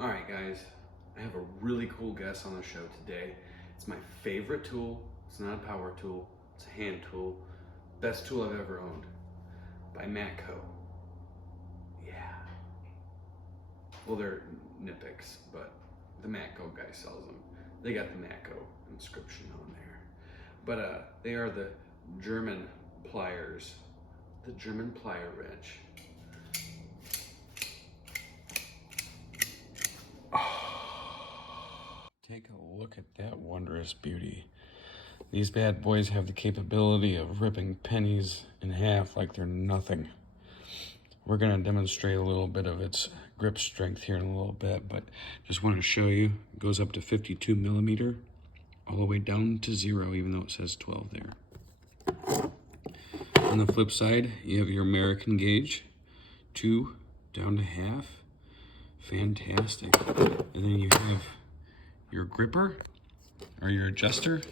Alright guys, I have a really cool guest on the show today. It's my favorite tool. It's not a power tool, it's a hand tool. Best tool I've ever owned. By Matco. Yeah. Well, they're Knipex, but the Matco guy sells them. They got the Matco inscription on there. But they are the German pliers. The German plier wrench. Take a look at that wondrous beauty. These bad boys have the capability of ripping pennies in half like they're nothing. We're going to demonstrate a little bit of its grip strength here in a little bit, but just want to show you, it goes up to 52 millimeter, all the way down to 0, even though it says 12 there. On the flip side, you have your American gauge, 2 down to half. Fantastic. And then you have your gripper or your adjuster,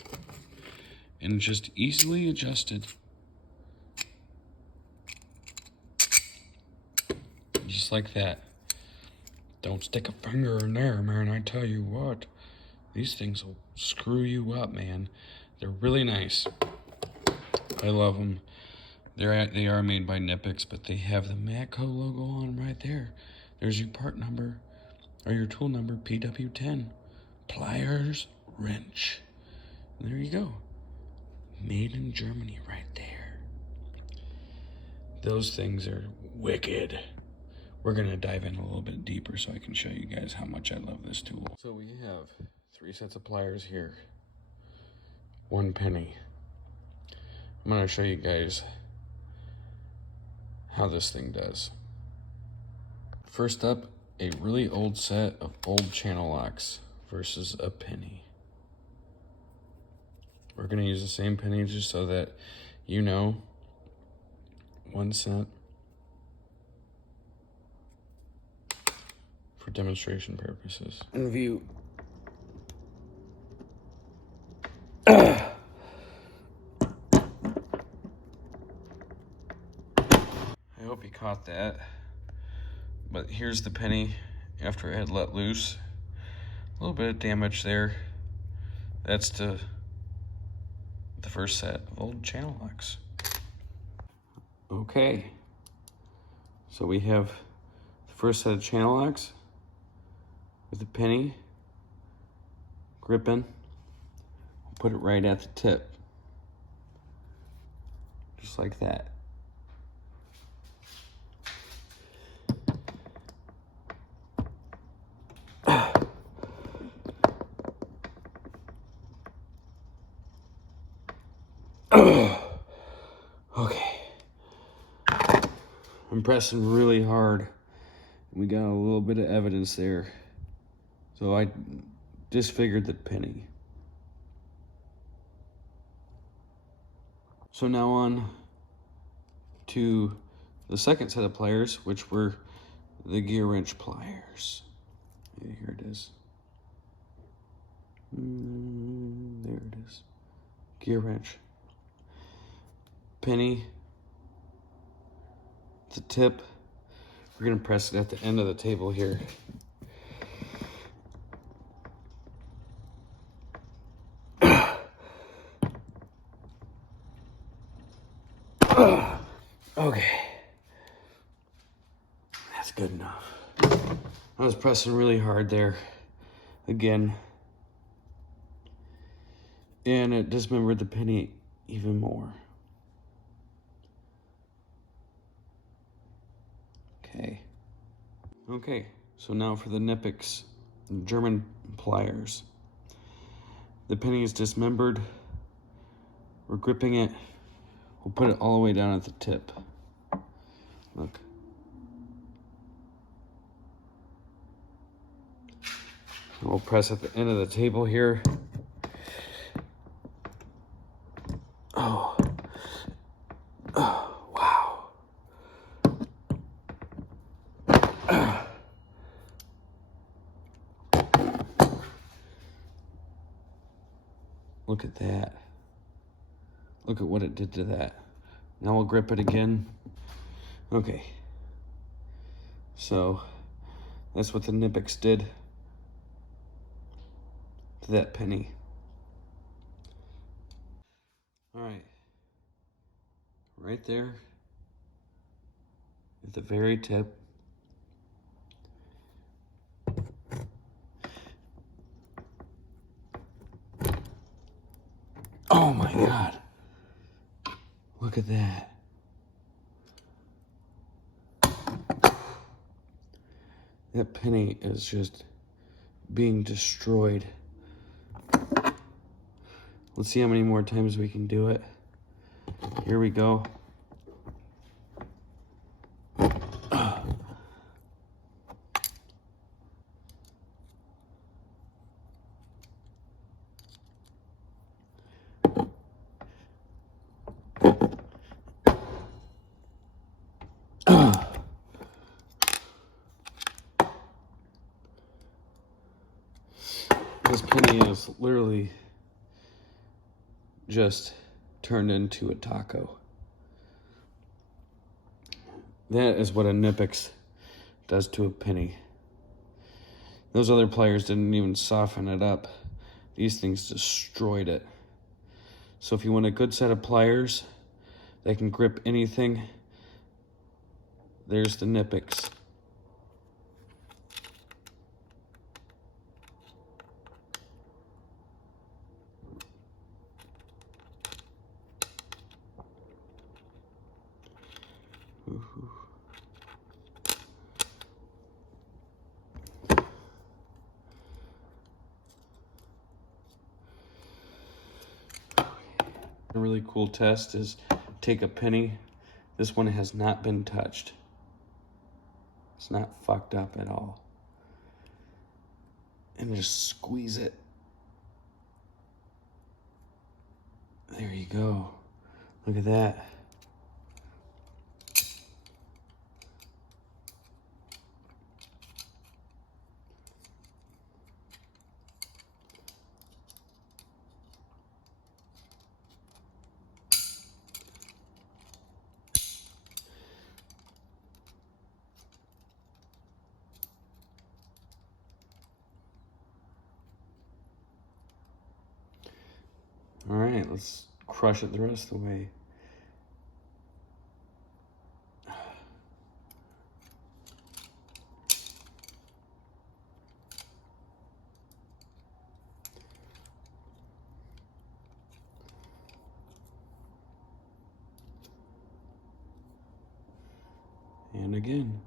and just easily adjusted. Just like that. Don't stick a finger in there, man. I tell you what, these things will screw you up, man. They're really nice. I love them. They are made by Knipex, but they have the Matco logo on right there. There's your part number, or your tool number, PW10. Pliers wrench. And there you go. Made in Germany right there. Those things are wicked. We're gonna dive in a little bit deeper so I can show you guys how much I love this tool. So we have 3 sets of pliers here. 1 penny. I'm gonna show you guys how this thing does. First up, a really old set of old channel locks versus a penny. We're gonna use the same penny just so that you know, 1 cent for demonstration purposes. In review. I hope you caught that. But here's the penny after it had let loose. A little bit of damage there. That's the first set of old channel locks. Okay. So we have the first set of channel locks with the penny gripping. We'll put it right at the tip. Just like that. Okay. I'm pressing really hard. We got a little bit of evidence there. So I disfigured the penny. So now on to the second set of pliers, which were the gear wrench pliers. Yeah, here it is. There it is. Gear wrench. Penny. The tip. We're gonna press it at the end of the table here. Okay. That's good enough. I was pressing really hard there. Again. And it dismembered the penny even more. Okay, so now for the Knipex German pliers. The penny is dismembered. We're gripping it. We'll put it all the way down at the tip. Look. We'll press at the end of the table here. Oh. Oh, wow. Look at that. Look at what it did to that. Now we'll grip it again. Okay. So That's what the Knipex did to that penny. All right. Right there at the very tip. Oh my God. Look at that. That penny is just being destroyed. Let's see how many more times we can do it. Here we go. This penny is literally just turned into a taco. That is what a Knipex does to a penny. Those other pliers didn't even soften it up. These things destroyed it. So if you want a good set of pliers that can grip anything, there's the Knipex. A really cool test is take a penny. This one has not been touched. It's not fucked up at all. And just squeeze it. There you go. Look at that. All right, let's crush it the rest of the way. And again.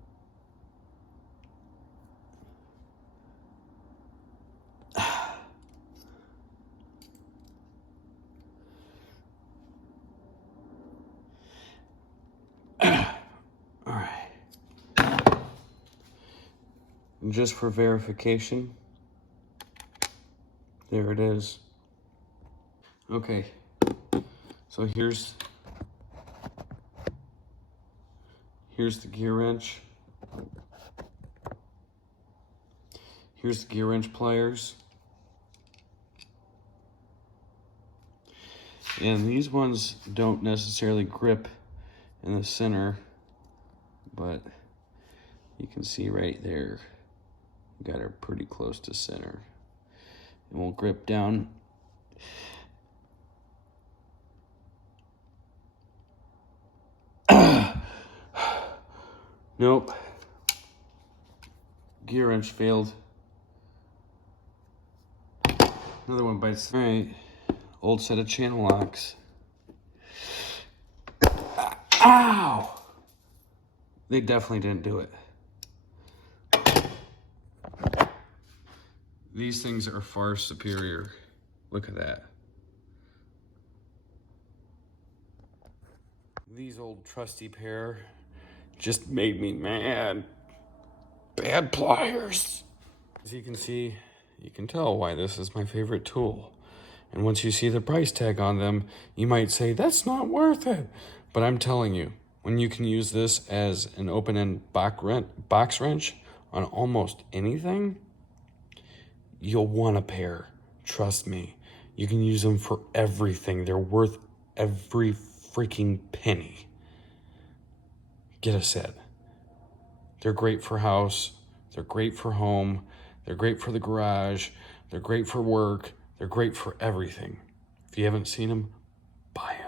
All right. And just for verification, there it is. Okay, so here's the gear wrench. Here's the gear wrench pliers. And these ones don't necessarily grip in the center, but you can see right there, got her pretty close to center. It won't grip down. Nope. Gear wrench failed. Another one bites. All right, old set of channel locks. Ow! They definitely didn't do it. These things are far superior. Look at that. These old trusty pair just made me mad. Bad pliers. As you can see, you can tell why this is my favorite tool. And once you see the price tag on them, you might say, that's not worth it. But I'm telling you, when you can use this as an open-end box wrench on almost anything, you'll want a pair. Trust me. You can use them for everything. They're worth every freaking penny. Get a set. They're great for house, They're great for home. They're great for the garage. They're great for work. They're great for everything. If you haven't seen them, buy them.